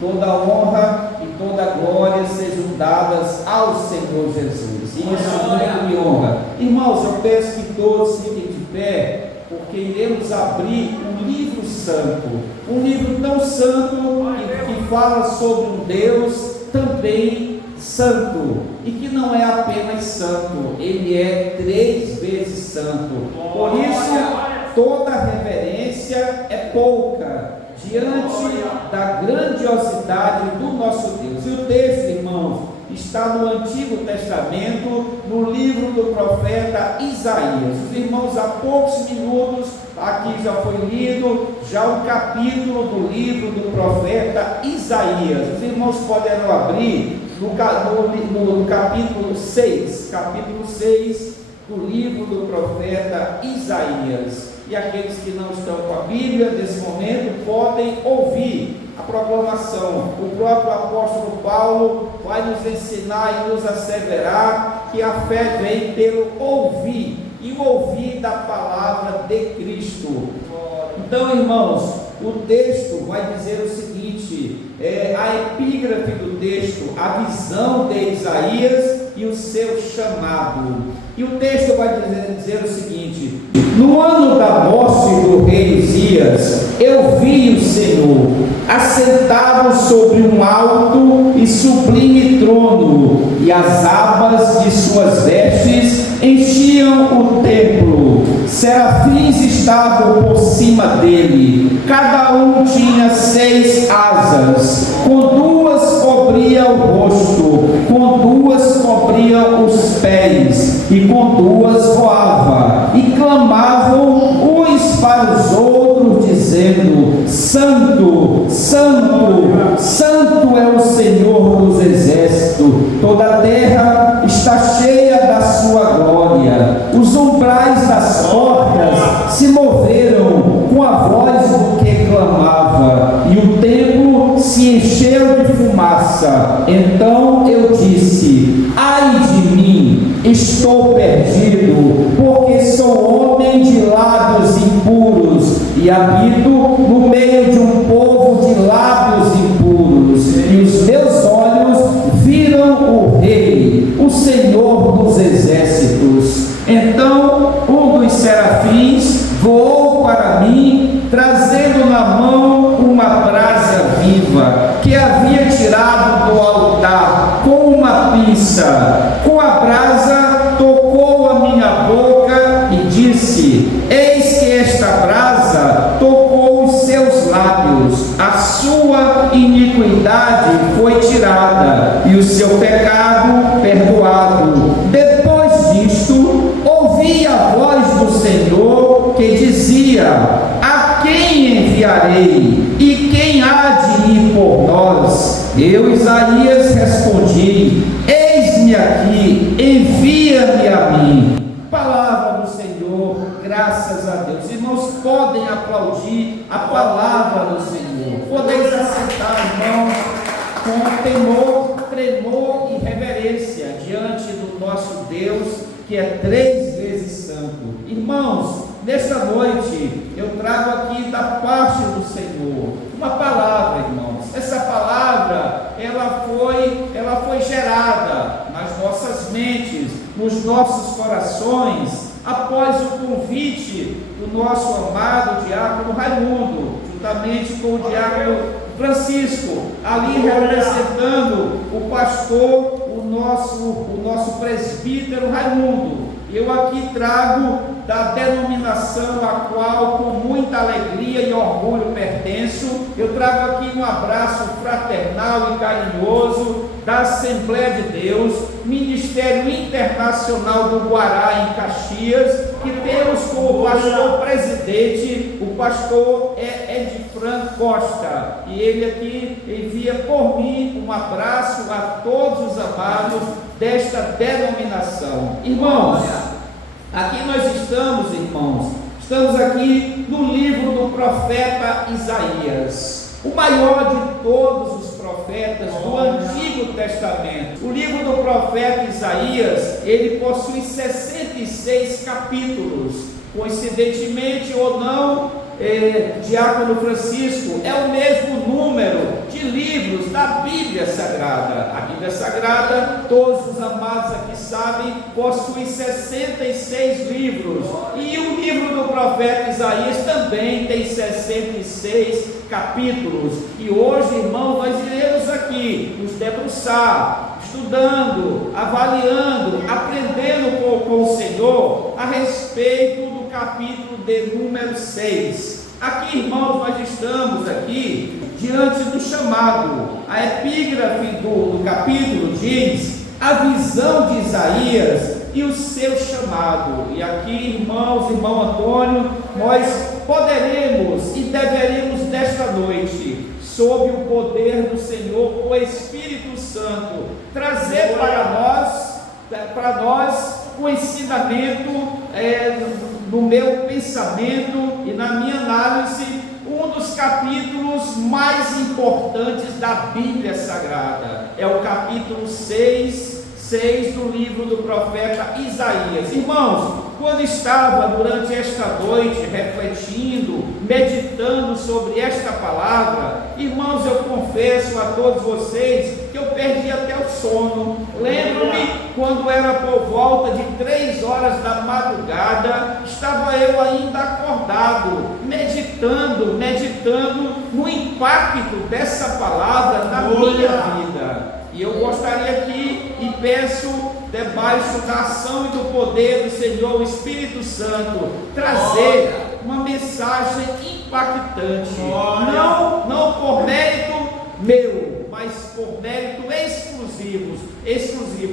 Toda honra e toda glória sejam dadas ao Senhor Jesus. E isso muito me honra. Irmãos, eu peço que todos fiquem de pé, porque iremos abrir um livro santo. Um livro tão santo que fala sobre um Deus também santo. E que não é apenas santo, ele é 3 vezes santo. Por isso, toda reverência é pouca diante da grandiosidade do nosso Deus. E o texto, irmãos, está no Antigo Testamento, no livro do profeta Isaías. Os irmãos, há poucos minutos, aqui já foi lido, já o capítulo do livro do profeta Isaías. Os irmãos poderão abrir no capítulo 6, do livro do profeta Isaías. E aqueles que não estão com a Bíblia nesse momento podem ouvir a proclamação. O próprio apóstolo Paulo vai nos ensinar e nos asseverar que a fé vem pelo ouvir, e o ouvir da palavra de Cristo. Então, irmãos, o texto vai dizer o seguinte, a epígrafe do texto, a visão de Isaías e o seu chamado. E o texto vai dizer o seguinte: no ano da morte do rei Uzias, eu vi o Senhor assentado sobre um alto e sublime trono, e as abas de suas vestes enchiam o templo. Serafins estavam por cima dele, cada um tinha 6 asas, com 2 cobria o rosto, com 2 cobria os pés, e com 2 voava, e clamavam uns para os outros, dizendo: Santo, Santo, Santo é o Senhor dos exércitos, toda a terra está cheia da sua glória. Os umbrais das portas se moveram com a voz do que clamava, e o templo se encheu de fumaça. Então eu disse: ai de mim, estou perdido, porque sou homem de lábios impuros, e habito no meio de um povo de lábios impuros, e os meus olhos viram o Rei, o Senhor dos exércitos. Então um dos serafins voou para mim, trazendo na mão uma brasa viva, que havia tirado do altar com uma pinça. Com a brasa tocou a minha boca e disse: eis que esta brasa tocou os seus lábios, a sua iniquidade foi tirada e o seu pecado perdoado. Depois disto, ouvi a voz do Senhor que dizia: a quem enviarei? E quem há de ir por nós? Eu, Isaías, respondi: eis-me aqui, envia-me a mim. Palavra do Senhor, graças a Deus. Irmãos, podem aplaudir a palavra do Senhor. Podeis assentar, irmãos, com temor, tremor e reverência diante do nosso Deus, que é 3 vezes santo. Irmãos, nesta noite eu trago aqui da parte do Senhor uma palavra, irmãos. Essa palavra, ela foi gerada nas nossas mentes, nos nossos corações, após o convite do nosso amado diácono Raimundo, juntamente com o diácono Francisco, ali representando o pastor, o nosso presbítero Raimundo. Eu aqui trago da denominação a qual com muita alegria e orgulho pertenço. Eu trago aqui um abraço fraternal e carinhoso da Assembleia de Deus, Ministério Internacional do Guará, em Caxias, que temos como pastor presidente o pastor Edifran Costa, e ele aqui envia por mim um abraço a todos os amados desta denominação. Irmãos, aqui nós estamos, irmãos, estamos aqui no livro do profeta Isaías, o maior de todos os profetas do Antigo Testamento. O livro do profeta Isaías, ele possui 66 capítulos. Coincidentemente ou não, Diácono Francisco, é o mesmo número de de livros da Bíblia Sagrada. A Bíblia Sagrada, todos os amados aqui sabem, possui 66 livros. E o livro do profeta Isaías também tem 66 capítulos. E hoje, irmão, nós iremos aqui nos debruçar, estudando, avaliando, aprendendo com o Senhor a respeito do capítulo de número 6. Aqui, irmãos, nós estamos aqui diante do chamado. A epígrafe do capítulo diz a visão de Isaías e o seu chamado. E aqui, irmãos, irmão Antônio, nós poderemos e deveremos desta noite, sob o poder do Senhor, o Espírito Santo, trazer para nós o ensinamento no meu pensamento e na minha análise, um dos capítulos mais importantes da Bíblia Sagrada. É o capítulo 6 do livro do profeta Isaías. Irmãos, quando estava durante esta noite refletindo, meditando sobre esta palavra, irmãos, eu confesso a todos vocês que eu perdi até o sono. Lembro-me quando era por volta de 3 horas da madrugada, estava eu ainda acordado, meditando no impacto dessa palavra na minha vida. E eu gostaria aqui e peço, debaixo da ação e do poder do Senhor, o Espírito Santo, trazer uma mensagem impactante, não por mérito meu, mas por mérito exclusivo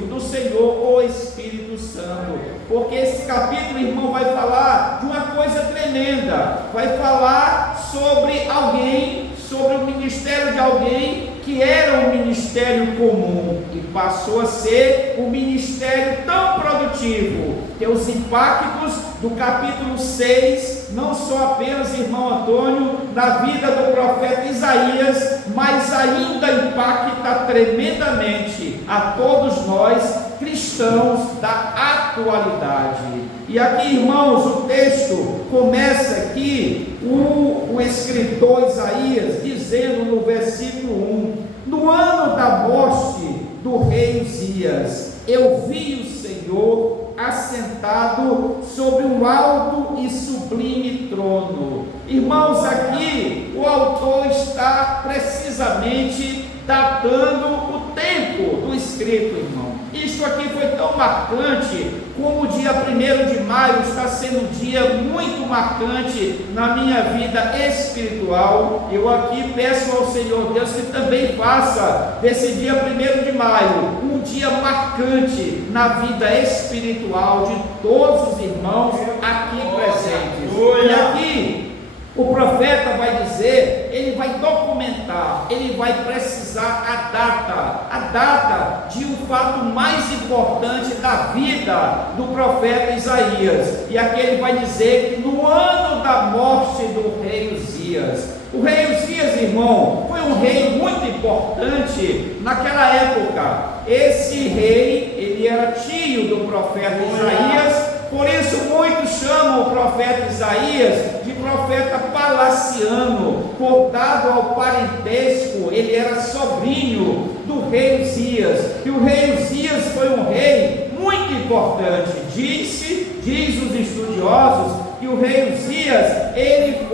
do Senhor, o Espírito Santo, porque esse capítulo, irmão, vai falar de uma coisa tremenda, vai falar sobre alguém, sobre o ministério de alguém que era um ministério comum e passou a ser um ministério tão produtivo que os impactos do capítulo 6 não só apenas, irmão Antônio, na vida do profeta Isaías, mas ainda impacta tremendamente a todos nós cristãos da atualidade. E aqui, irmãos, o texto começa aqui, o escritor Isaías dizendo no versículo 1: no ano da morte do rei Uzias, eu vi o Senhor assentado sobre um alto e sublime trono. Irmãos, aqui o autor está precisamente datando o tempo do escrito, irmão. Isso aqui foi tão marcante, como o dia 1º de maio está sendo um dia muito marcante na minha vida espiritual. Eu aqui peço ao Senhor Deus que também faça desse dia 1º de maio um dia marcante na vida espiritual de todos os irmãos aqui presentes. E aqui o profeta vai dizer, ele vai documentar, ele vai precisar a data de um fato mais importante da vida do profeta Isaías. E aqui ele vai dizer que no ano da morte do rei Uzias. O rei Uzias, irmão, foi um rei muito importante naquela época. Esse rei, ele era tio do profeta Isaías. Por isso muitos chamam o profeta Isaías de profeta palaciano, por dado ao parentesco, ele era sobrinho do rei Uzias. E o rei Uzias foi um rei muito importante. Diz os estudiosos que o rei Uzias, ele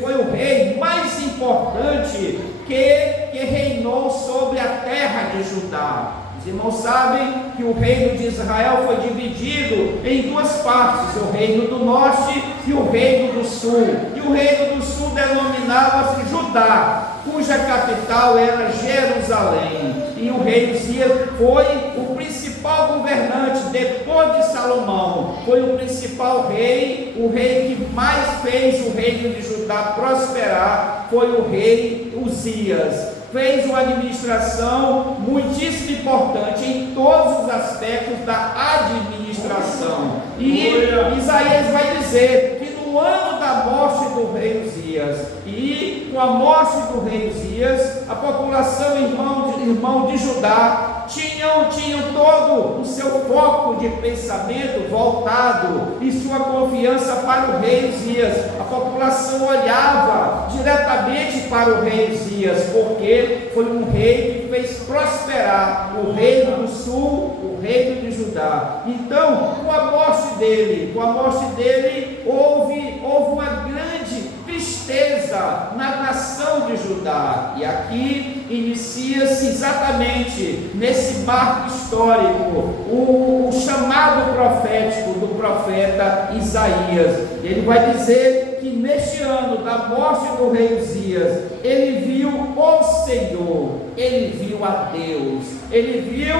foi o rei mais importante que reinou sobre a terra de Judá. Os irmãos sabem que o reino de Israel foi dividido em 2 partes, o reino do norte e o reino do sul. E o reino do sul denominava-se Judá, cuja capital era Jerusalém. E o rei Uzias foi o principal governante depois de Salomão. Foi o principal rei, o rei que mais fez o reino de Judá prosperar, foi o rei Uzias. Fez uma administração muitíssimo importante em todos os aspectos da administração. E Isaías vai dizer que no ano da morte do rei Uzias. E com a morte do rei Uzias, a população irmão de Judá tinham todo o seu foco de pensamento voltado e sua confiança para o rei Uzias. A população olhava diretamente para o rei Uzias, porque foi um rei que fez prosperar o reino do sul, o reino de Judá. Então, com a morte dele, houve uma grande tristeza na nação de Judá. E aqui inicia-se exatamente nesse marco histórico o chamado profético do profeta Isaías. Ele vai dizer que neste ano da morte do rei Uzias, ele viu o Senhor, ele viu a Deus, ele viu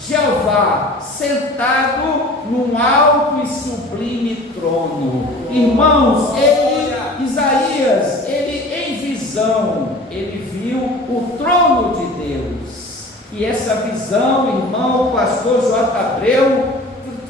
Jeová sentado num alto e sublime trono. Irmãos, Isaías, em visão, ele viu o trono de Deus. E essa visão, irmão, o pastor J. Abreu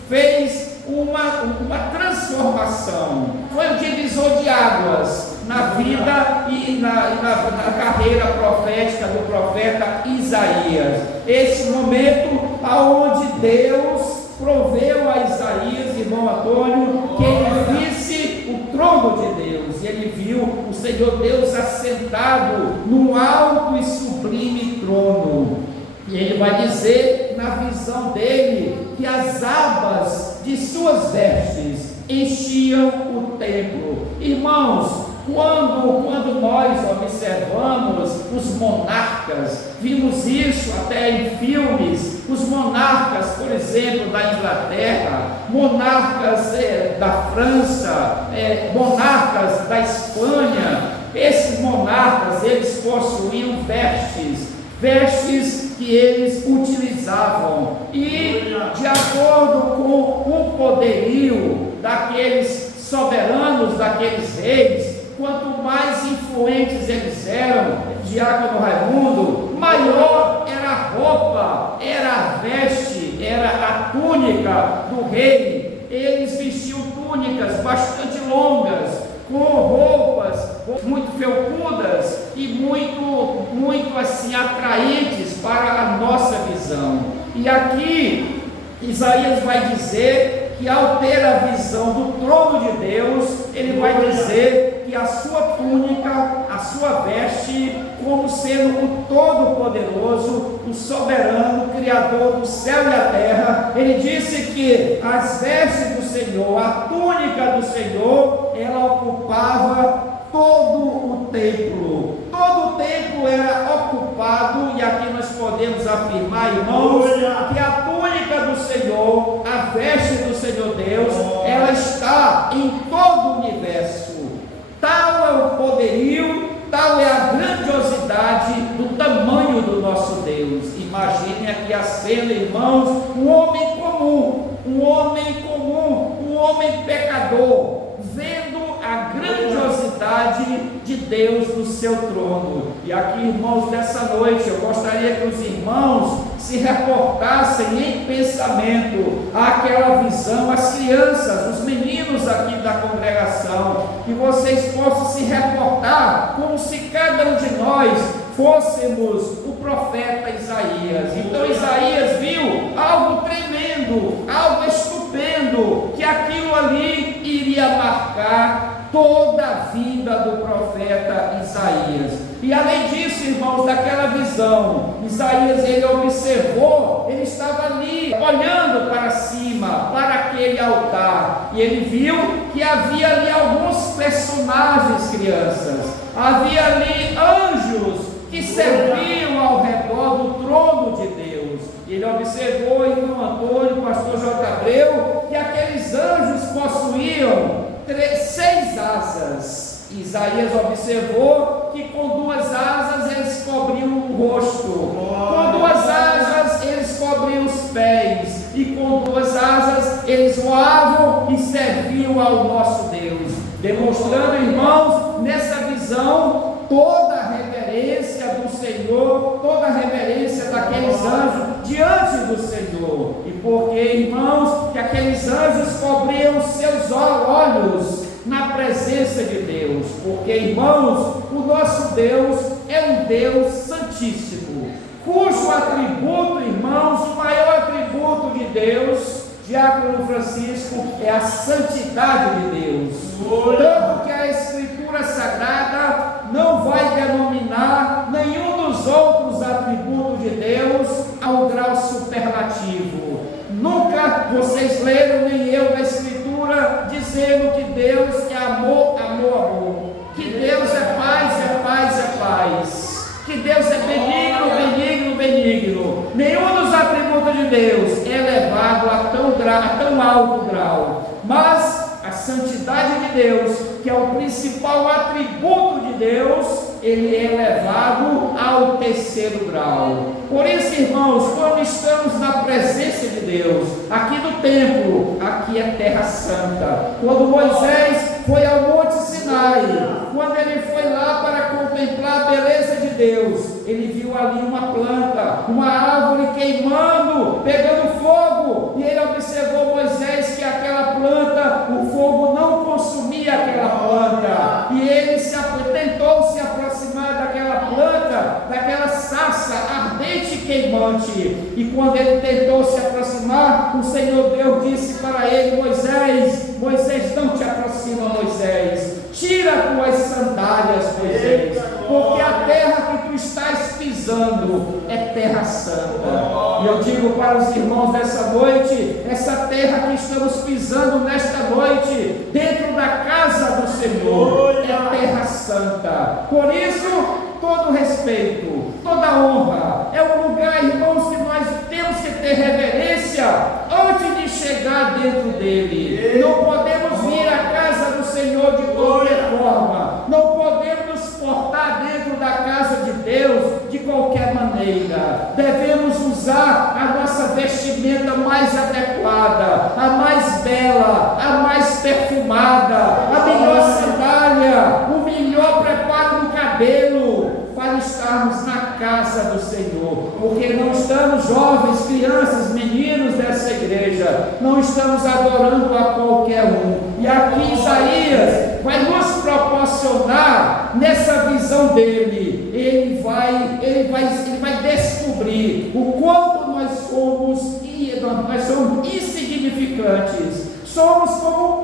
fez uma transformação. Foi um divisor de águas na vida e na carreira profética do profeta Isaías. Esse momento aonde Deus proveu a Isaías, irmão Antônio, que ele visse o trono de Deus. E ele viu o Senhor Deus assentado num alto e sublime trono. E ele vai dizer na visão dele que as abas de suas vestes enchiam o templo. Irmãos, quando nós observamos os monarcas, vimos isso até em filmes, os monarcas, por exemplo, da Inglaterra, monarcas da França, monarcas da Espanha, esses monarcas, eles possuíam vestes que eles utilizavam, e de acordo com o poderio daqueles soberanos, daqueles reis, quanto mais influentes eles eram, diácono Raimundo, maior era a roupa, era a veste, era a túnica do rei. Eles vestiam túnicas bastante longas, com roupas muito felpudas e muito assim atraentes para a nossa visão. E aqui Isaías vai dizer que ao ter a visão do trono de Deus, ele vai dizer que a sua túnica, a sua veste, como sendo o Todo-Poderoso, o soberano, Criador do céu e a terra, ele disse que as vestes do Senhor, a túnica do Senhor, ela ocupava todo o templo. Todo o templo era ocupado, e aqui nós podemos afirmar, irmãos, que a túnica do Senhor, a veste do Senhor Deus, ela está em todo o universo. Tal é o poderio, tal é a grandiosidade do tamanho do nosso Deus. Imagine aqui a cena, irmãos, um homem comum, um homem pecador, vendo a grandiosidade de Deus no seu trono. E aqui, irmãos, nessa noite eu gostaria que os irmãos se reportassem em pensamento àquela visão, as crianças, os meninos aqui da congregação, que vocês possam se reportar como se cada um de nós fôssemos o profeta Isaías. Então Isaías viu algo tremendo, algo estupendo, que aquilo ali iria marcar toda a vida do profeta Isaías. E além disso, irmãos, daquela visão, Isaías, ele observou, ele estava ali, olhando para cima, para aquele altar, e ele viu que havia ali alguns personagens, crianças, havia ali anjos que serviam ao redor do trono de Deus. Ele observou, irmão Antônio, pastor J. Abreu, que aqueles anjos possuíam 6 asas. Isaías observou que com 2 asas eles cobriam o rosto, com 2 asas eles cobriam os pés, e com 2 asas eles voavam e serviam ao nosso Deus, demonstrando, irmãos, nessa visão toda a reverência do Senhor, toda a reverência daqueles anjos diante do Senhor. E porque, irmãos, que aqueles anjos cobriam os seus olhos na presença de Deus, porque, irmãos, o nosso Deus é um Deus santíssimo, cujo atributo, irmãos, o maior atributo de Deus, Diácono Francisco, é a santidade de Deus. Tanto que a Escritura Sagrada não vai denominar nenhum dos outros atributos de Deus ao grau superlativo. Nunca vocês leram, nem eu, da Escritura, dizendo que Deus é amor, amor, amor. Que Deus é paz, é paz, é paz. Que Deus é benigno, benigno, benigno. Nenhum dos atributos de Deus é elevado a tão alto grau. Mas a santidade de Deus, que é o principal atributo de Deus, ele é elevado ao terceiro grau. Por isso, irmãos, quando estamos na presença de Deus, aqui no templo, aqui é terra santa. Quando Moisés foi ao Monte Sinai, quando ele foi lá para contemplar a beleza de Deus, ele viu ali uma planta, uma árvore queimando, pegando fogo, e ele observou Moisés que aquela planta, o fogo não consumia aquela planta, e ele tentou se aproximar daquela planta, daquela sarça ardente e queimante, e quando ele tentou se aproximar, o Senhor Deus disse para ele: Moisés, Moisés, não te aproxima, Moisés, tira tuas sandálias, Moisés, porque a terra que tu estás pisando é terra santa. E eu digo para os irmãos dessa noite, essa terra que estamos pisando nesta noite, dentro da casa do Senhor, é terra santa. Por isso, todo respeito, toda honra, é um lugar, irmãos, que nós temos que ter reverência antes de chegar dentro dele. Não podemos vir à casa do Senhor de qualquer forma, não podemos nos portar dentro da casa de Deus de qualquer maneira. Devemos usar a nossa vestimenta mais adequada, a mais bela, a mais perfumada, a melhor sandália, o melhor preparo do cabelo, para estarmos na casa do Senhor, porque não estamos jovens, crianças, meninos dessa igreja, não estamos adorando a qualquer um. E aqui Isaías vai nos proporcionar, nessa visão dele, ele vai descobrir o quanto nós somos insignificantes. Somos como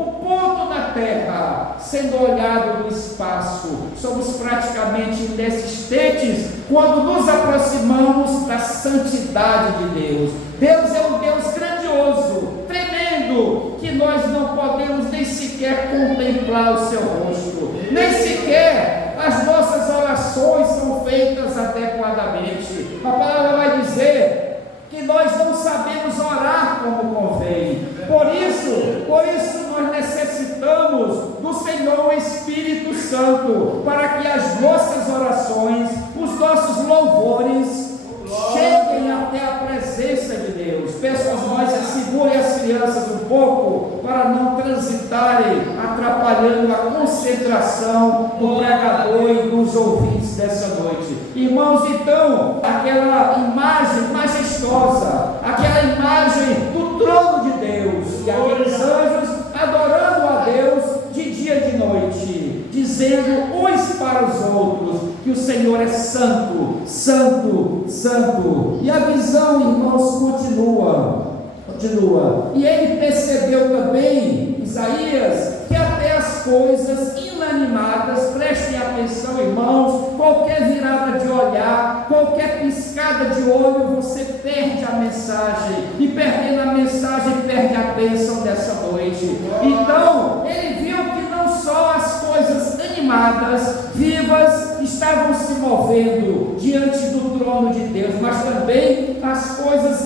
um ponto na terra, sendo olhado no espaço. Somos praticamente inexistentes quando nos aproximamos da santidade de Deus. Deus é um Deus grandioso, tremendo, que nós não podemos nem sequer contemplar o seu rosto, nem sequer as nossas orações são feitas adequadamente. A palavra vai dizer que nós não sabemos orar como convém. Por isso nós necessitamos do Senhor Espírito Santo, para que as nossas orações, os nossos louvores cheguem até a presença de Deus. Peço aos irmãos que segurem as crianças um pouco, para não transitarem atrapalhando a concentração do pregador e dos ouvintes dessa noite. Irmãos, então, aquela imagem majestosa, aquela imagem do trono de Deus, e aqueles anjos adorando a Deus de dia e de noite, dizendo uns para os outros que o Senhor é santo, santo, santo. E a visão, irmãos, continua. E ele percebeu também, Isaías, que até as coisas inanimadas, prestem atenção, irmãos, qualquer virada de olhar, qualquer piscada de olho, você perde a mensagem, e perdendo a mensagem, perde a bênção dessa noite. Então, ele viu que não só as coisas animadas, vivas, estavam se movendo diante do trono de Deus, mas também as coisas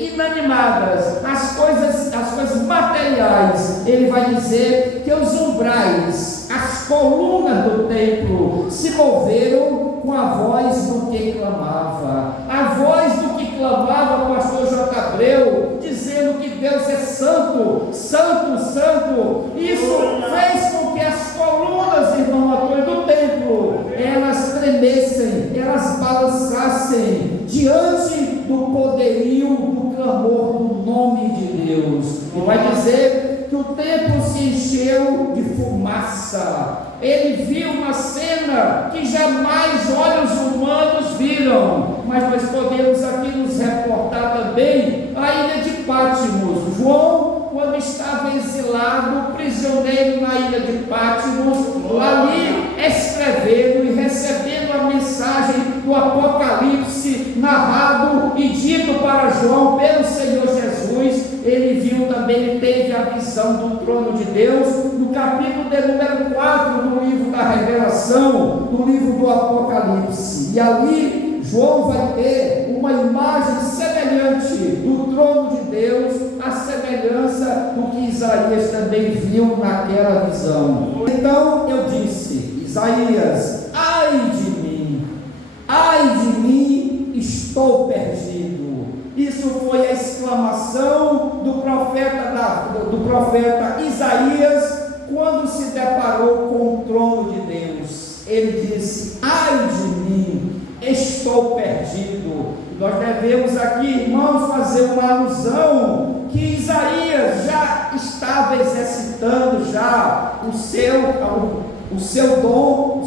inanimadas, as coisas materiais. Ele vai dizer que os umbrais, as colunas do templo se moveram com a voz do que clamava. A voz do que clamava o pastor J. Abreu, dizendo que Deus é santo, santo, santo. Isso fez com que as colunas, irmão Antônio, do templo, elas tremessem, elas balançassem diante do poderio, do clamor do nome de Deus. E vai dizer que o templo se encheu de fumaça. Ele viu uma cena que jamais olhos humanos viram, mas nós podemos aqui nos reportar também a ilha de Patmos. João, quando estava exilado, prisioneiro na ilha de Patmos, ali escrevendo e recebendo a mensagem do Apocalipse narrado e dito para João pelo Senhor Jesus, ele viu também, ele teve a visão do trono de Deus, no capítulo de número 4 do livro da Revelação, do livro do Apocalipse. E ali João vai ter uma imagem semelhante do trono de Deus, a semelhança do que Isaías também viu naquela visão. Então eu disse, Isaías, ai de mim, estou perdido. Isso foi a exclamação do profeta Isaías quando se deparou com o trono de Deus. Ele disse, ai de mim, estou perdido. Nós devemos aqui, irmãos, fazer uma alusão que Isaías já estava exercitando já o seu dom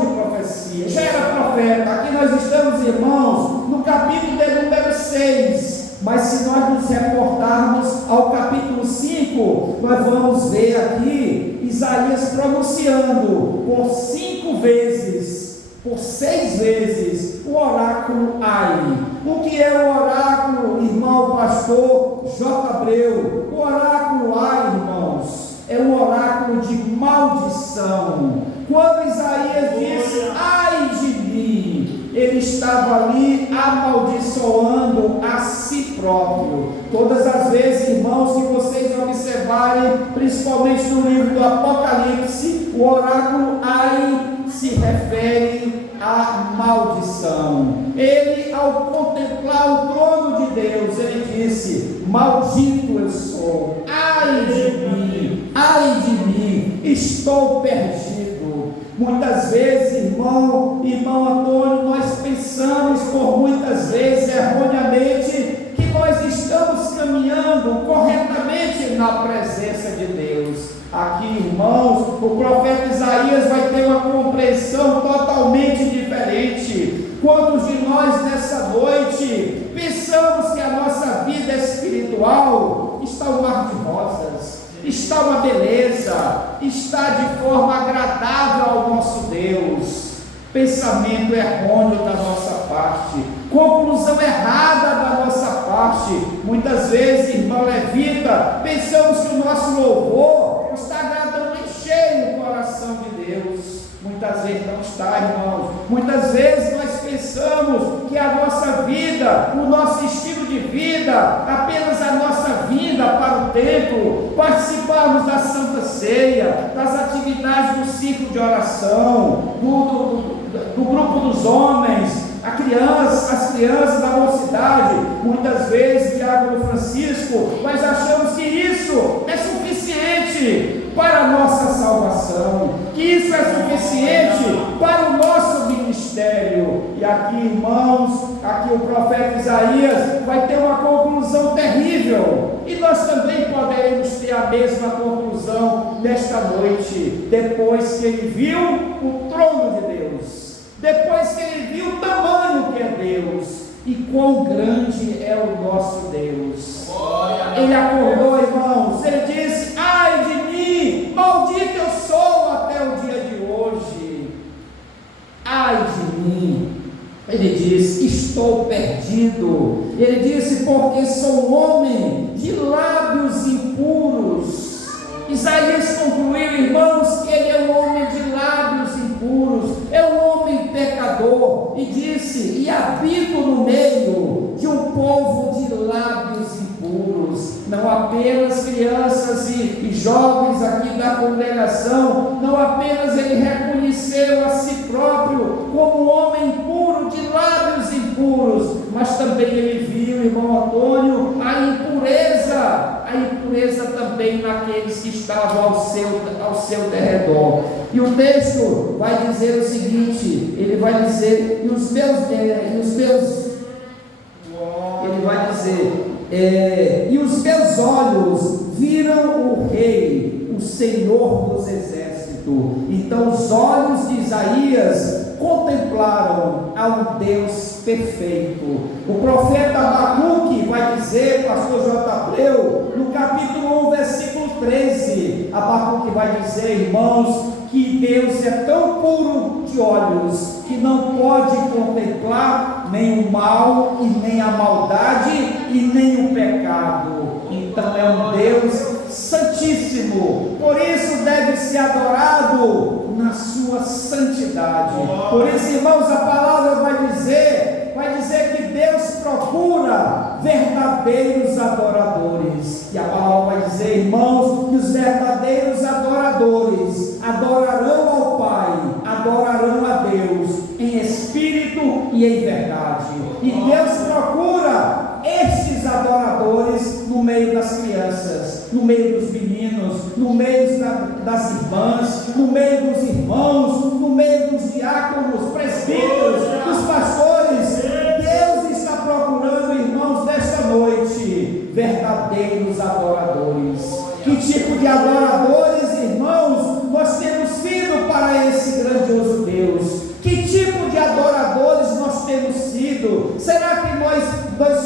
de profecia, já era profeta. Aqui nós estamos, irmãos, no capítulo de número 6, mas se nós nos reportarmos ao capítulo 5, nós vamos ver aqui Isaías pronunciando por 5 vezes, por 6 vezes, o oráculo ai. O que é o oráculo, irmão pastor J. Abreu? O oráculo ai, irmãos, é um oráculo de maldição. Quando Isaías disse, ai de mim, ele estava ali amaldiçoando a si próprio. Todas as vezes, irmãos, que vocês observarem, principalmente no livro do Apocalipse, o oráculo ai se refere à maldição. Ele, ao contemplar o trono de Deus, ele disse, maldito eu sou, ai de mim, estou perdido. Muitas vezes, irmão Antônio, nós pensamos por muitas vezes erroneamente que nós estamos caminhando corretamente na presença de Deus. Aqui, irmãos, o profeta Isaías vai ter uma compreensão totalmente diferente. Quantos de nós nessa noite pensamos que a nossa vida espiritual está um mar de rosas, está uma beleza, está de forma agradável ao nosso Deus? Pensamento errôneo da nossa parte, conclusão errada da nossa parte. Muitas vezes, irmão levita, pensamos que o nosso louvor está agradando em cheio o coração de Deus. Muitas vezes não está, irmãos. Muitas vezes nós pensamos que a nossa vida, o nosso estilo de vida, apenas a nossa vinda para o templo, participarmos da Santa Ceia, das atividades do ciclo de oração, do grupo dos homens, as crianças da mocidade, muitas vezes, Diácono Francisco, nós achamos que isso é suficiente para a nossa salvação, que isso é suficiente para o nosso ministério. E aqui, irmãos, aqui o profeta Isaías vai ter uma conclusão terrível, e nós também poderemos ter a mesma conclusão nesta noite, depois que ele viu o trono de Deus, depois que ele viu o tamanho que é Deus e quão grande é o nosso Deus. Ele acordou, irmãos, ele disse, ai de mim, maldito eu sou até o dia de hoje. Ai de mim. Ele disse, estou perdido. Ele disse, porque sou um homem de lábios impuros. Isaías concluiu, irmãos, que ele é um homem de lábios impuros, é um homem pecador, e disse, e habito no meio de um povo de lábios impuros. Não apenas crianças e jovens aqui da congregação, não apenas ele reconheceu a si próprio como um homem impuro, de lábios impuros, mas também ele viu, irmão Antônio, a impureza também naqueles que estavam ao seu derredor. E o texto vai dizer o seguinte, ele vai dizer, e os meus olhos viram o Rei, o Senhor dos Exércitos. Então os olhos de Isaías contemplaram a um Deus perfeito. O profeta Abacuque vai dizer, pastor J. Abreu, no capítulo 1, versículo 13, Abacuque vai dizer, irmãos, que Deus é tão puro de olhos, que não pode contemplar nem o mal, e nem a maldade, e nem o pecado. Então é um Deus santíssimo, por isso deve ser adorado na sua santidade. Por isso, irmãos, a palavra vai dizer que Deus procura verdadeiros adoradores. E a palavra vai dizer, irmãos, que os verdadeiros adoradores adorarão ao Pai, adorarão a Deus em espírito e em verdade. E Deus procura estes adoradores no meio das crianças, no meio dos meninos, no meio das irmãs, no meio dos irmãos, no meio dos diáconos, presbíteros, dos pastores. Deus está procurando, irmãos, desta noite, verdadeiros adoradores. Que tipo de adoradores, irmãos, nós temos sido para esse grandioso Deus? Que tipo de adoradores nós temos sido? Será que nós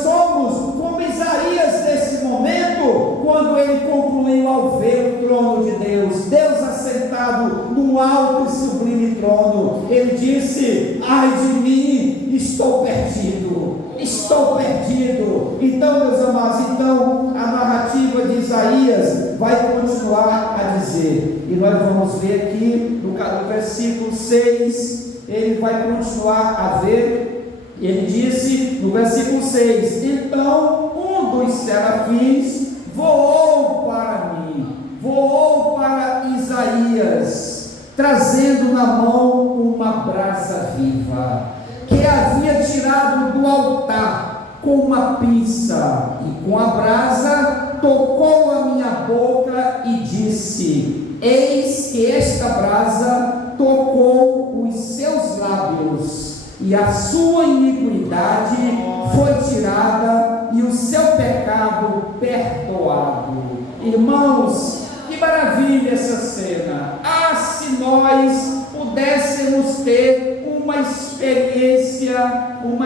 somos como Isaías nesse momento, quando ele concluiu ao ver o trono de Deus, Deus assentado num alto e sublime trono? Ele disse, ai de mim, estou perdido, estou perdido. Então, meus amados, a narrativa de Isaías vai continuar a dizer, e nós vamos ver aqui no versículo 6, ele vai continuar a ver. Ele disse no versículo 6, então um dos serafins voou para mim, voou para Isaías, trazendo na mão uma brasa viva, que havia tirado do altar com uma pinça, e com a brasa tocou a minha boca e disse, eis que esta brasa tocou os seus lábios, e a sua iniquidade foi tirada, e o seu pecado perdoado. Irmãos, que maravilha essa cena! Ah, se nós pudéssemos ter uma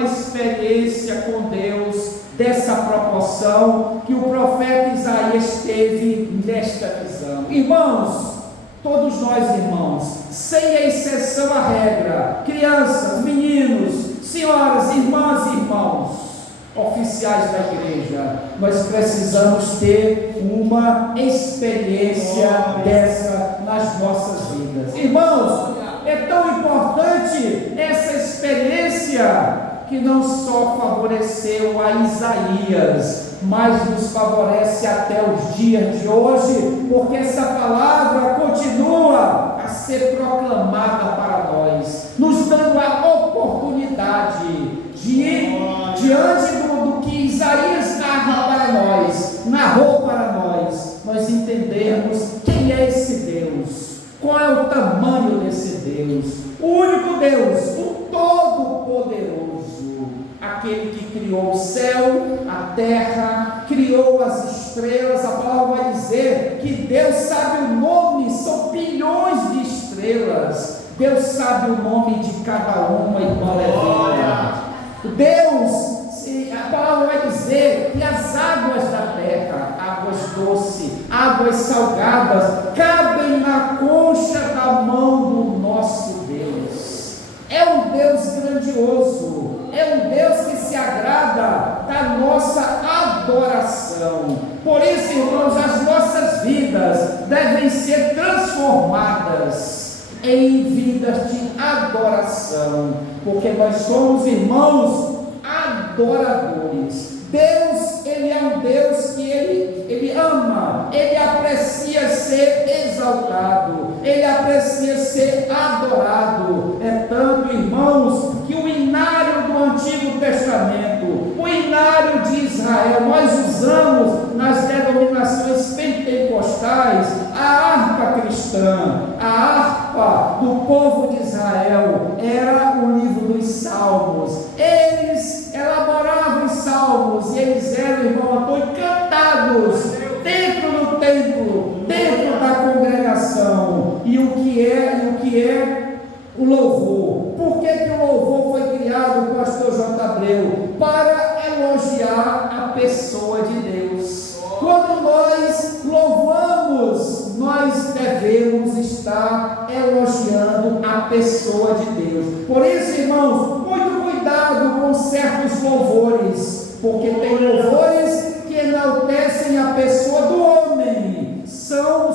experiência com Deus dessa proporção que o profeta Isaías teve nesta visão. Irmãos, todos nós, irmãos, sem exceção à regra, crianças, meninos, senhoras, irmãs e irmãos, oficiais da igreja, nós precisamos ter uma experiência dessa nas nossas vidas. Irmãos, é tão importante essa experiência que não só favoreceu a Isaías, mas nos favorece até os dias de hoje, porque essa palavra continua a ser proclamada para nós, nos dando a oportunidade de, diante do que Isaías narrou para nós entendermos quem é esse Deus, qual é o tamanho desse Deus, o único Deus, o Todo-Poderoso, aquele que criou o céu, a terra, criou as estrelas. A palavra vai dizer que Deus sabe o nome, são bilhões de estrelas, Deus sabe o nome de cada uma, irmã Levínia. Deus, a palavra vai dizer que as águas da terra, águas doces, águas salgadas, cabem na concha da mão do nosso Deus. É um Deus grandioso, é um Deus que se agrada da nossa adoração. Por isso, irmãos, as nossas vidas devem ser transformadas em vidas de adoração, porque nós somos, irmãos, adoradores. Deus, Ele é um Deus que Ele ama, Ele aprecia ser exaltado, Ele aprecia ser adorado. É tanto, irmãos, que o inário do Antigo Testamento, o inário de Israel, nós usamos nas denominações pentecostais a harpa cristã, a harpa do povo de Israel, era o livro dos Salmos. Eles elaboravam os salmos e eles eram, irmão Antônio, cantados dentro do templo deu para elogiar a pessoa de Deus. Quando nós louvamos, nós devemos estar elogiando a pessoa de Deus. Por isso, irmãos, muito cuidado com certos louvores, porque tem louvores que enaltecem a pessoa do homem, são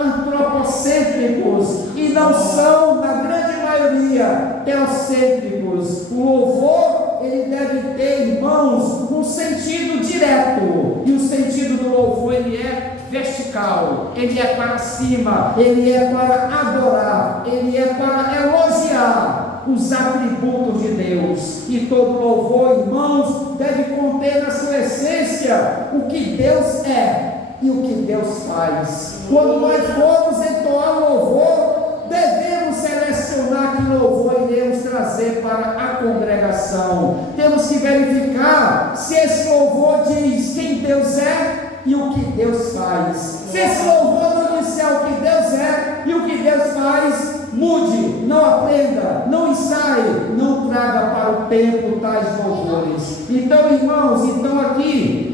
antropocêntricos e não são, na grande maioria, teocêntricos. O louvor, ele deve ter, irmãos, um sentido direto, e o sentido do louvor, ele é vertical, ele é para cima, ele é para adorar, ele é para elogiar os atributos de Deus. E todo louvor, irmãos, deve conter na sua essência o que Deus é e o que Deus faz. Quando nós formos entoar louvor, devemos selecionar que louvor iremos trazer para a congregação. Temos que verificar se esse louvor diz quem Deus é e o que Deus faz. Se esse louvor não disser o que Deus é e o que Deus faz, mude, não aprenda, não ensaie, não traga para o templo tais louvores. Então, irmãos, aqui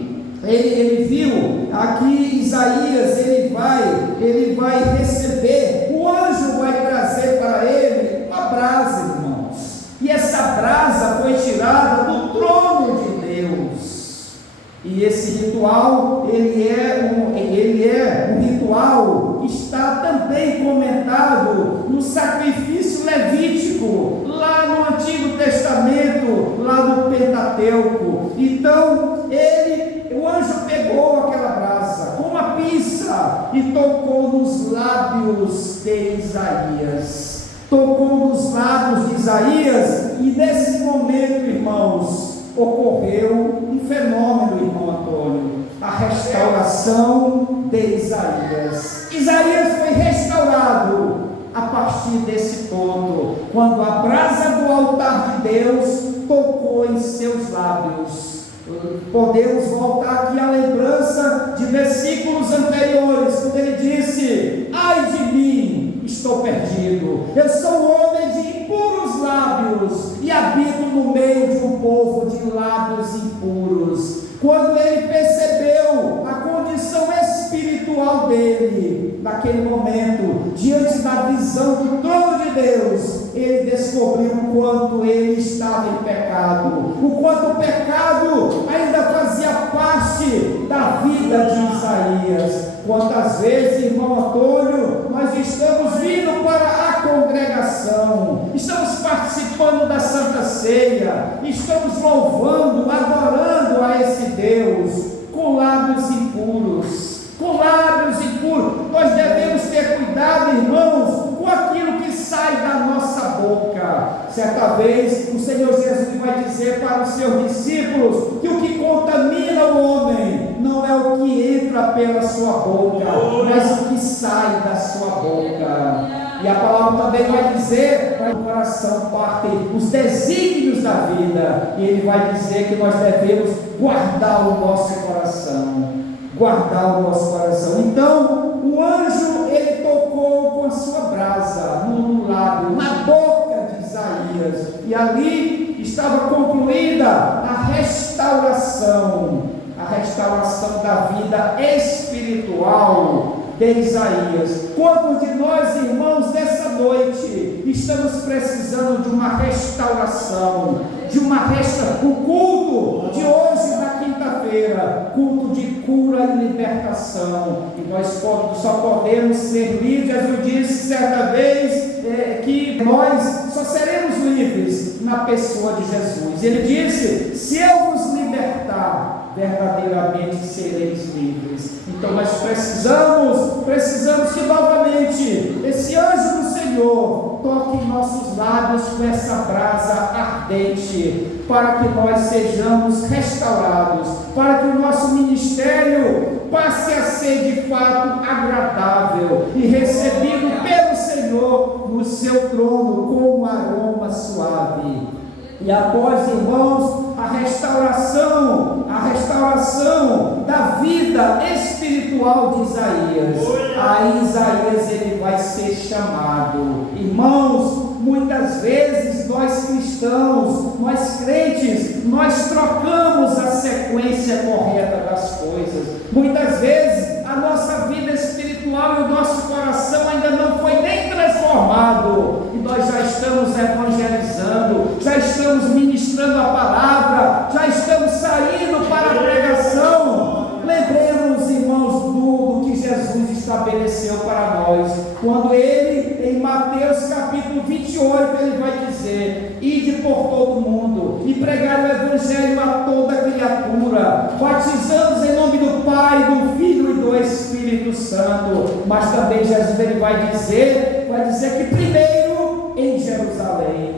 ele viu, aqui Isaías, ele vai receber, o anjo vai trazer para ele uma brasa, irmãos, e essa brasa foi tirada do trono de Deus. E esse ritual, ele é um ritual que está também comentado no sacrifício levítico, lá no Antigo Testamento, lá no Pentateuco. Então, o anjo pegou aquela brasa com uma pinça e tocou nos lábios de Isaías. Tocou nos lábios de Isaías, e nesse momento, irmãos, ocorreu um fenômeno, irmão Antônio, a restauração de Isaías. Isaías foi restaurado a partir desse ponto, quando a brasa do altar de Deus tocou em seus lábios. Podemos voltar aqui à lembrança de versículos anteriores, quando ele disse: ai de mim, estou perdido, eu sou um homem de impuros lábios e habito no meio de um povo de lábios impuros. Quando ele percebeu a condição espiritual dele, naquele momento, diante da visão do trono de Deus, ele descobriu o quanto ele estava em pecado, o quanto o pecado ainda fazia parte da vida de Isaías. Quantas vezes, irmão Antônio, nós estamos vindo para a congregação, estamos participando da Santa Ceia, estamos louvando, adorando a esse Deus com lábios impuros. Com lábios impuros, nós devemos ter cuidado, irmãos, com aquilo que sai da nossa boca. Certa vez o Senhor Jesus vai dizer para os seus discípulos que o que contamina o homem não é o que entra pela sua boca, mas o que sai da sua boca. E a palavra também vai dizer que o coração partem os desígnios da vida, e ele vai dizer que nós devemos guardar o nosso coração. Guardar o nosso coração. Então, o anjo, ele tocou com a sua brasa no lábio, na boca de Isaías, e ali estava concluída a restauração da vida espiritual de Isaías. Quantos de nós, irmãos, dessa noite estamos precisando de uma restauração, o culto de hoje, na quinta-feira, culto de cura e libertação, e nós só podemos ser livres. Jesus disse certa vez que nós só seremos livres na pessoa de Jesus. Ele disse: se eu vos libertar, verdadeiramente sereis livres. Então nós precisamos que novamente esse anjo do Senhor toque em nossos lábios com essa brasa ardente, para que nós sejamos restaurados, para que o nosso ministério passe a ser de fato agradável e recebido pelo Senhor no seu trono com um aroma suave. E após, irmãos, a restauração da vida espiritual de Isaías, aí Isaías ele vai ser chamado. Irmãos, muitas vezes nós cristãos, nós crentes, nós trocamos a sequência correta das coisas. Muitas vezes a nossa vida espiritual e o nosso coração ainda não foi nem transformado, e nós já estamos evangelizando, já estamos ministrando a palavra, já estamos saindo para a pregação. Lembremos, irmãos, do que Jesus estabeleceu para nós, quando ele, em Mateus capítulo 28, ele vai dizer: ide por todo o mundo e pregai o evangelho a toda criatura, batizando-os em nome do Pai, do Filho e do Espírito Santo. Mas também Jesus ele vai dizer que primeiro em Jerusalém,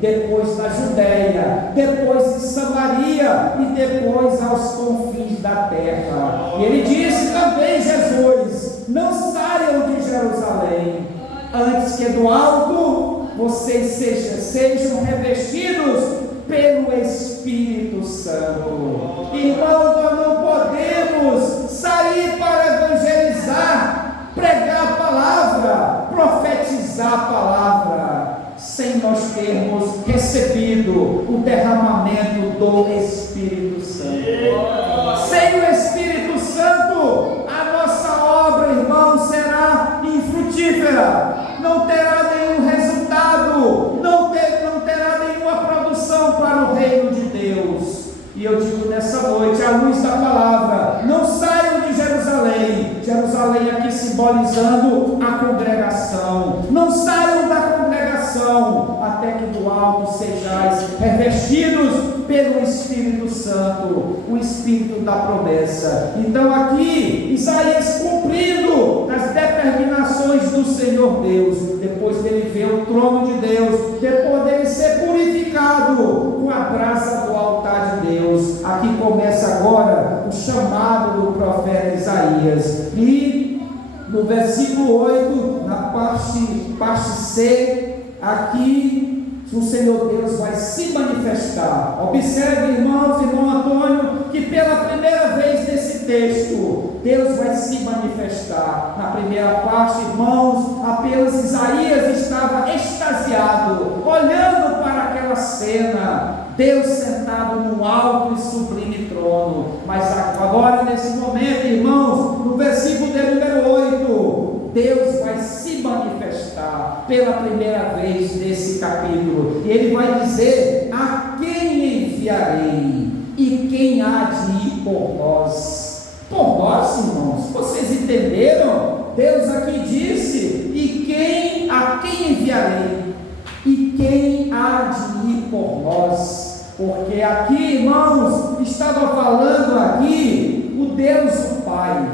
depois na Judéia, depois em Samaria e depois aos confins da terra. E ele disse também, Jesus: não saiam de Jerusalém, antes que do alto vocês sejam revestidos pelo Espírito Santo. Irmãos, nós não podemos sair para evangelizar, pregar a palavra, profetizar a palavra, sem nós termos recebido o derramamento do Espírito Santo. Sem o Espírito Santo, a nossa obra, irmão, será infrutífera, não terá nenhum resultado, não terá nenhuma produção para o reino de Deus. E eu digo nessa noite, à luz da palavra, não saiam de Jerusalém. Jerusalém aqui simbolizando a congregação. Não saiam da congregação até que do alto sejais revestidos pelo Espírito Santo, o Espírito da promessa. Então aqui Isaías, cumprindo as determinações do Senhor Deus, depois dele ver o trono de Deus, depois dele ser purificado com a brasa do altar de Deus, aqui começa agora o chamado do profeta Isaías. E no versículo 8, na parte C, aqui o Senhor Deus vai se manifestar. Observe, irmão Antônio, que pela primeira vez nesse texto, Deus vai se manifestar. Na primeira parte, irmãos, apenas Isaías estava extasiado, olhando para aquela cena, Deus sentado num alto e sublime trono. Mas agora, nesse momento, irmãos, no versículo de número 8, Deus vai se manifestar pela primeira vez nesse capítulo, e ele vai dizer: a quem enviarei e quem há de ir por nós? Por nós, irmãos, vocês entenderam? Deus aqui disse: a quem enviarei e quem há de ir por nós? Porque aqui, irmãos, estava falando aqui o Deus o Pai,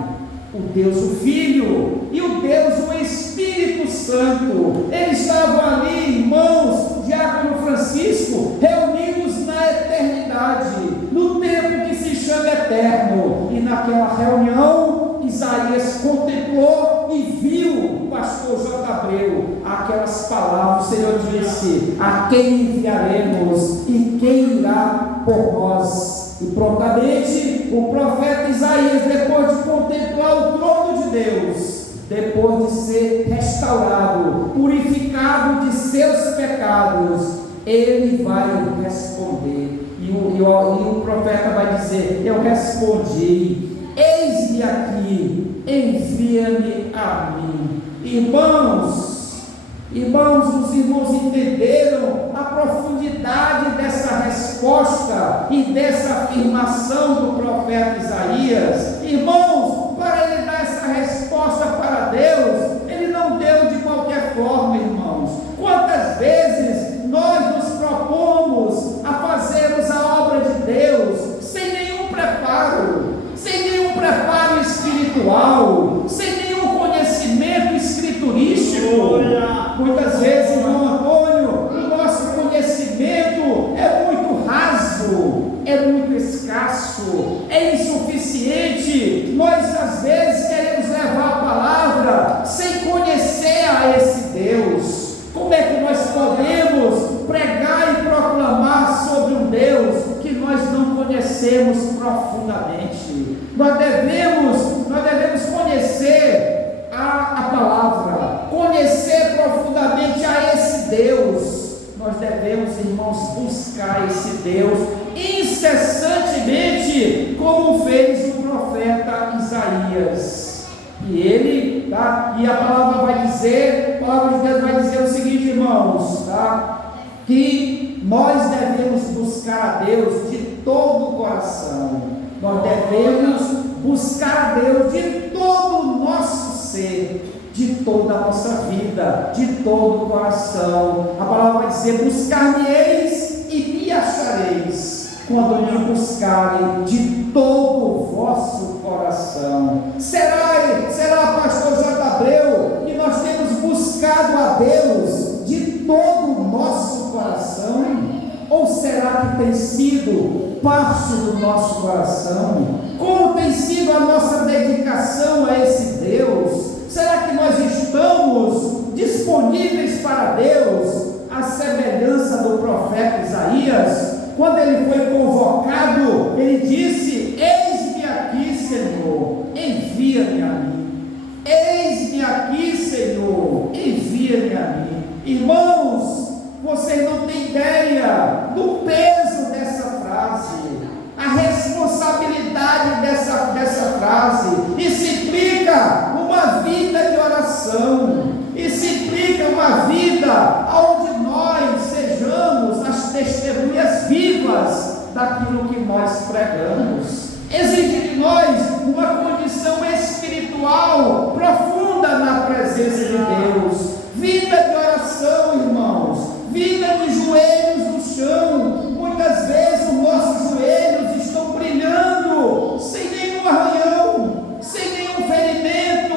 o Deus o Filho e o Deus o Espírito Santo. Eles estavam ali, irmãos, Diácono Francisco, reunidos na eternidade, no tempo que se chama eterno. E naquela reunião, Isaías contemplou e viu o pastor J. Abreu aquelas palavras. O Senhor disse: a quem enviaremos e quem irá por nós? E prontamente o profeta Isaías, depois de contemplar o trono de Deus, depois de ser restaurado, purificado de seus pecados, ele vai responder. E o profeta vai dizer: eu respondi, eis-me aqui, envia-me a mim. Irmãos, os irmãos entenderam a profundidade dessa resposta e dessa afirmação do profeta Isaías. Irmãos, para ele dar essa resposta para Deus, ele não deu de qualquer forma, irmãos. Quantas vezes nós nos propomos a fazermos a obra de Deus sem nenhum preparo espiritual, sem nenhum conhecimento escriturístico? Muitas vezes, irmão Antônio, o nosso conhecimento é muito raso, é muito escasso, é insuficiente. Nós às vezes queremos levar a palavra sem conhecer a esse Deus. Como é que nós podemos pregar e proclamar sobre um Deus que nós não conhecemos profundamente? Nós devemos conhecer a palavra, conhecer profundamente a esse Deus. Nós devemos devemos, irmãos, buscar esse Deus incessantemente, como fez o profeta Isaías. E ele, tá? E a palavra vai dizer, a palavra de Deus vai dizer o seguinte, irmãos, tá? Que nós devemos buscar a Deus de todo o coração. Nós devemos buscar a Deus de todo o nosso ser, de toda a nossa vida, de todo o coração. A palavra vai dizer: buscar-me-eis e me achareis, quando me buscarem de todo o vosso coração. Será, pastor J. Abreu, que nós temos buscado a Deus de todo o nosso coração? Ou será que tem sido parte do nosso coração? Como tem sido a nossa dedicação a esse Deus? Será que nós estamos disponíveis para Deus, à semelhança do profeta Isaías? Quando ele foi convocado, ele disse: eis-me aqui, Senhor, envia-me a mim. Eis-me aqui, Senhor, envia-me a mim. Irmãos, vocês não têm ideia do peso dessa frase, a responsabilidade dessa frase. Isso implica uma vida de oração, isso implica uma vida onde nós sejamos as testemunhas vivas daquilo que nós pregamos. Exige de nós uma condição espiritual profunda na presença de Deus, vida de oração, irmãos, vida de joelhos no chão. Muitas vezes os nossos joelhos estão brilhando, sem nenhum arranhão, sem nenhum ferimento,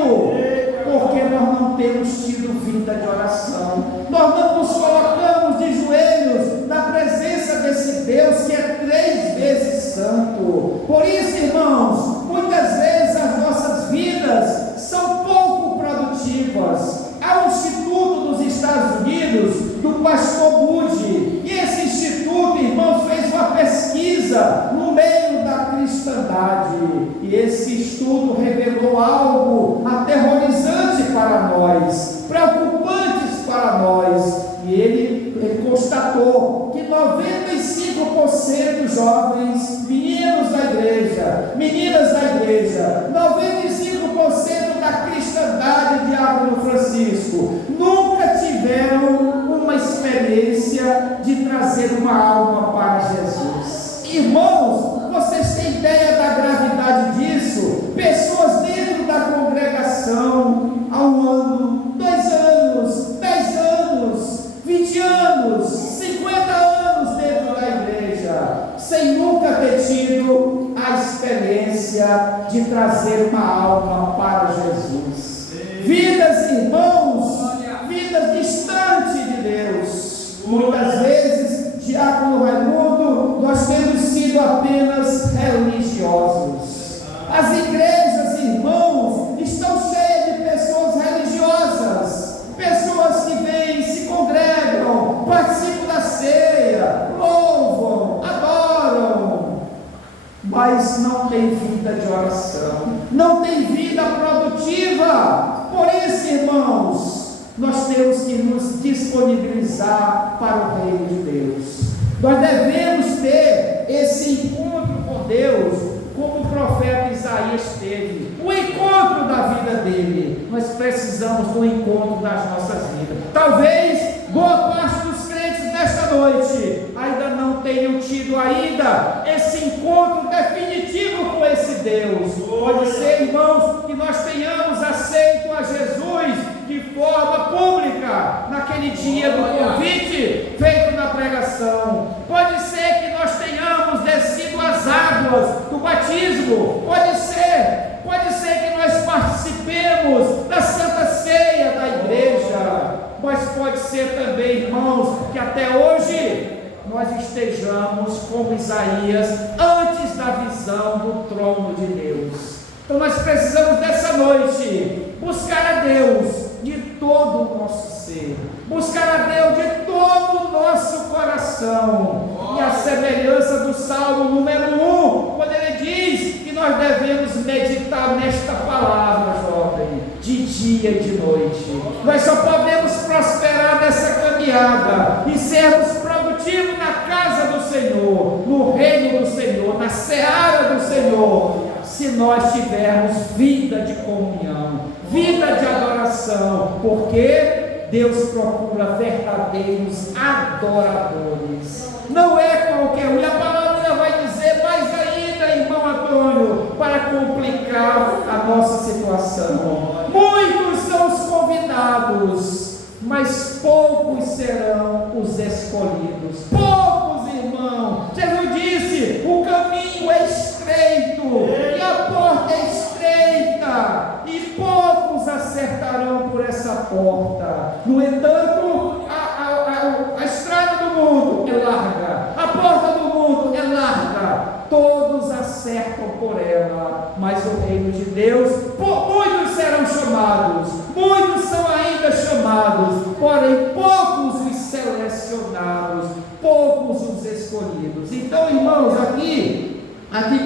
porque nós não temos tido vida de oração. Nós não nos colocamos de joelhos na presença desse Deus que é 3 vezes santo. Por isso, irmãos, muitas vezes as nossas vidas são pouco produtivas. Há um instituto nos Estados Unidos, do pastor Budi, e esse instituto, irmãos, fez uma pesquisa no meio da cristandade, e esse estudo revelou algo aterrorizante para nós, preocupantes para nós, e ele constatou que 95% dos jovens, meninos da igreja, meninas da igreja, 95% da cristandade de Água Francisco nunca tiveram uma experiência de trazer uma alma para Jesus. Irmãos, vocês têm ideia da gravidade disso? Pessoas dentro da congregação há 1 ano, 2 anos, 10 anos, 20 anos, 50 anos dentro da igreja, sem nunca ter tido a experiência de trazer uma alma para Jesus. Vidas, irmãos, vidas distantes de Deus. Muitas vezes, Diácono Raimundo, nós temos sido apenas religiosos. As igrejas, irmãos, estão cheias de pessoas religiosas, pessoas que vêm, se congregam, participam da ceia, louvam, adoram, mas não tem vida de oração, não tem vida produtiva. Por isso, irmãos, nós temos que nos disponibilizar para o reino de Deus. Nós devemos ter esse encontro com Deus, como o profeta Isaías teve, o encontro da vida dele. Nós precisamos do encontro das nossas vidas. Talvez boa parte dos crentes nesta noite ainda não tenham tido ainda esse encontro definitivo com esse Deus. Pode ser, irmãos, que nós tenhamos aceito a Jesus de forma pública naquele dia do convite feito na pregação. Pode ser que nós tenhamos descido as águas do batismo. Pode ser que nós participemos da Santa Ceia da igreja. Mas pode ser também, irmãos, que até hoje nós estejamos como Isaías antes da visão do trono de Deus. Então nós precisamos dessa noite buscar a Deus de todo o nosso ser, buscar a Deus de todo o nosso coração. E a semelhança do Salmo número 1, quando ele diz que nós devemos meditar nesta palavra, jovem, de dia e de noite. Nós só podemos prosperar nessa caminhada e sermos produtivos seara do Senhor, se nós tivermos vida de comunhão, vida de adoração, porque Deus procura verdadeiros adoradores. Não é qualquer um. E a palavra vai dizer mais ainda, irmão Antônio, para complicar a nossa situação. Muitos são os convidados, mas poucos serão os escolhidos. Poucos, irmão. Jesus disse: o caminho é estreito e a porta é estreita, e poucos acertarão por essa porta. No entanto, a estrada do mundo é larga, a porta do mundo é larga, todos acertam por ela, mas o reino de Deus, muitos serão chamados, muitos são ainda chamados, porém poucos os selecionados, poucos os escolhidos. Então, irmãos, aqui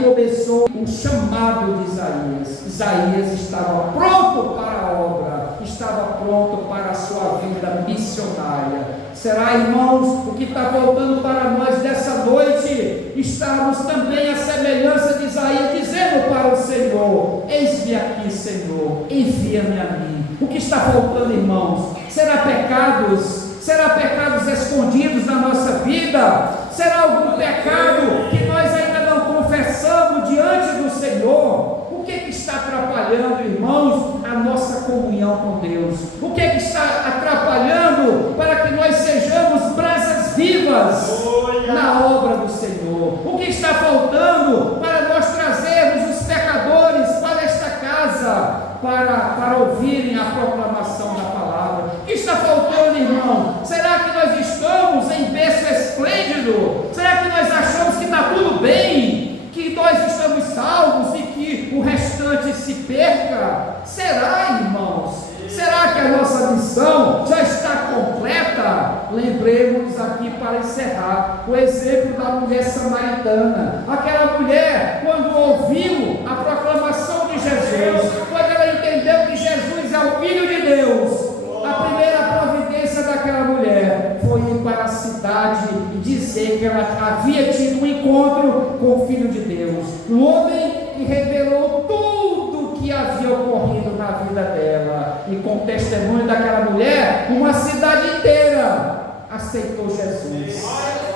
começou o chamado de Isaías. Isaías estava pronto para a obra, estava pronto para a sua vida missionária. Será, irmãos, o que está voltando para nós dessa noite, estarmos também à semelhança de Isaías, dizendo para o Senhor: eis-me aqui, Senhor, envia-me a mim. O que está voltando, irmãos? Será pecados? Será pecados escondidos na nossa vida? Será algum pecado que nós ainda não confessamos diante do Senhor? O que está atrapalhando, irmãos, a nossa comunhão com Deus? O que está atrapalhando para que nós sejamos brasas vivas na obra do Senhor? O que está faltando para nós trazermos os pecadores para esta casa, para ouvirem a proclamação da palavra? O que está faltando, irmão? Será que nós estamos em berço esplêndido? Será que nós achamos que está tudo bem? Que nós estamos salvos e que o restante se perca? Será, irmãos? Será que a nossa missão já está completa? Lembremos aqui, para encerrar, o exemplo da mulher samaritana. Aquela mulher, quando ouviu a proclamação de Jesus, quando ela entendeu que Jesus é o Filho de Deus, a primeira providência daquela mulher foi ir para a cidade e dizer que ela havia tido um encontro com o Filho de Deus, o homem que revelou tudo o que havia ocorrido na vida dela. E com o testemunho daquela mulher, uma cidade inteira aceitou Jesus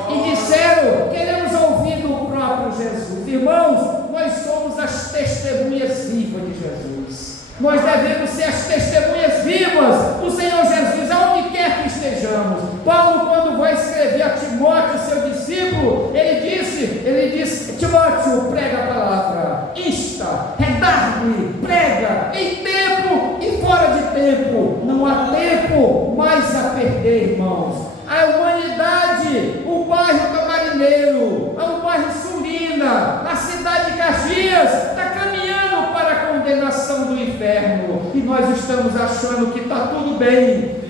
e disseram: queremos ouvir do próprio Jesus. Irmãos, nós somos as testemunhas vivas de Jesus. Nós devemos ser as testemunhas vivas do Senhor Jesus, aonde quer que estejamos. Paulo, quando vai escrever a Timóteo, seu discípulo, ele disse: Timóteo, prega a palavra, insta, redargue, prega, em tempo e fora de tempo. Não há tempo mais a perder, irmãos. A humanidade, o bairro do Marineiro, o bairro Sulina, a cidade de Caxias, está caminhando para a condenação do inferno, e nós estamos achando que está tudo bem,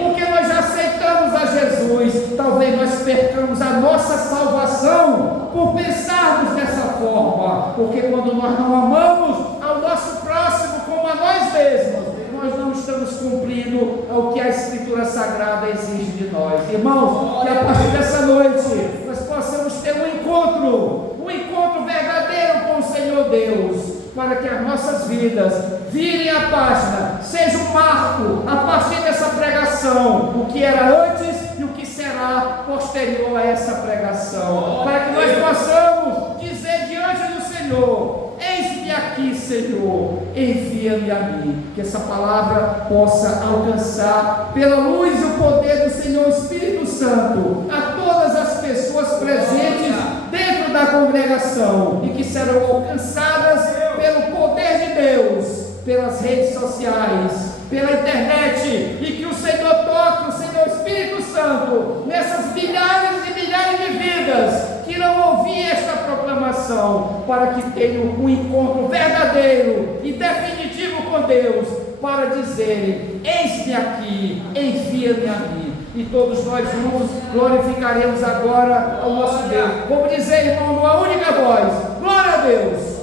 porque nós já aceitamos a Jesus. Talvez nós percamos a nossa salvação por pensarmos dessa forma, porque quando nós não amamos ao nosso próximo como a nós mesmos, nós não estamos cumprindo o que a Escritura Sagrada exige de nós. Irmãos, que a partir dessa noite nós possamos ter um encontro verdadeiro com o Senhor Deus, para que as nossas vidas virem a página, seja um marco a partir dessa pregação, o que era antes e o que será posterior a essa pregação, para que nós possamos dizer diante do Senhor: eis-me aqui, Senhor, envia-me a mim. Que essa palavra possa alcançar, pela luz e o poder do Senhor Espírito Santo, a todas as pessoas presentes dentro da congregação, e que serão alcançadas pelo poder de Deus, pelas redes sociais, pela internet, e que o Senhor toque, o Senhor Espírito Santo, nessas milhares e milhares de vidas que irão ouvir esta proclamação, para que tenham um encontro verdadeiro e definitivo com Deus, para dizerem: eis-me aqui, envia-me a mim. E todos nós juntos glorificaremos agora ao nosso Deus. Vamos dizer, irmão, numa única voz: glória a Deus!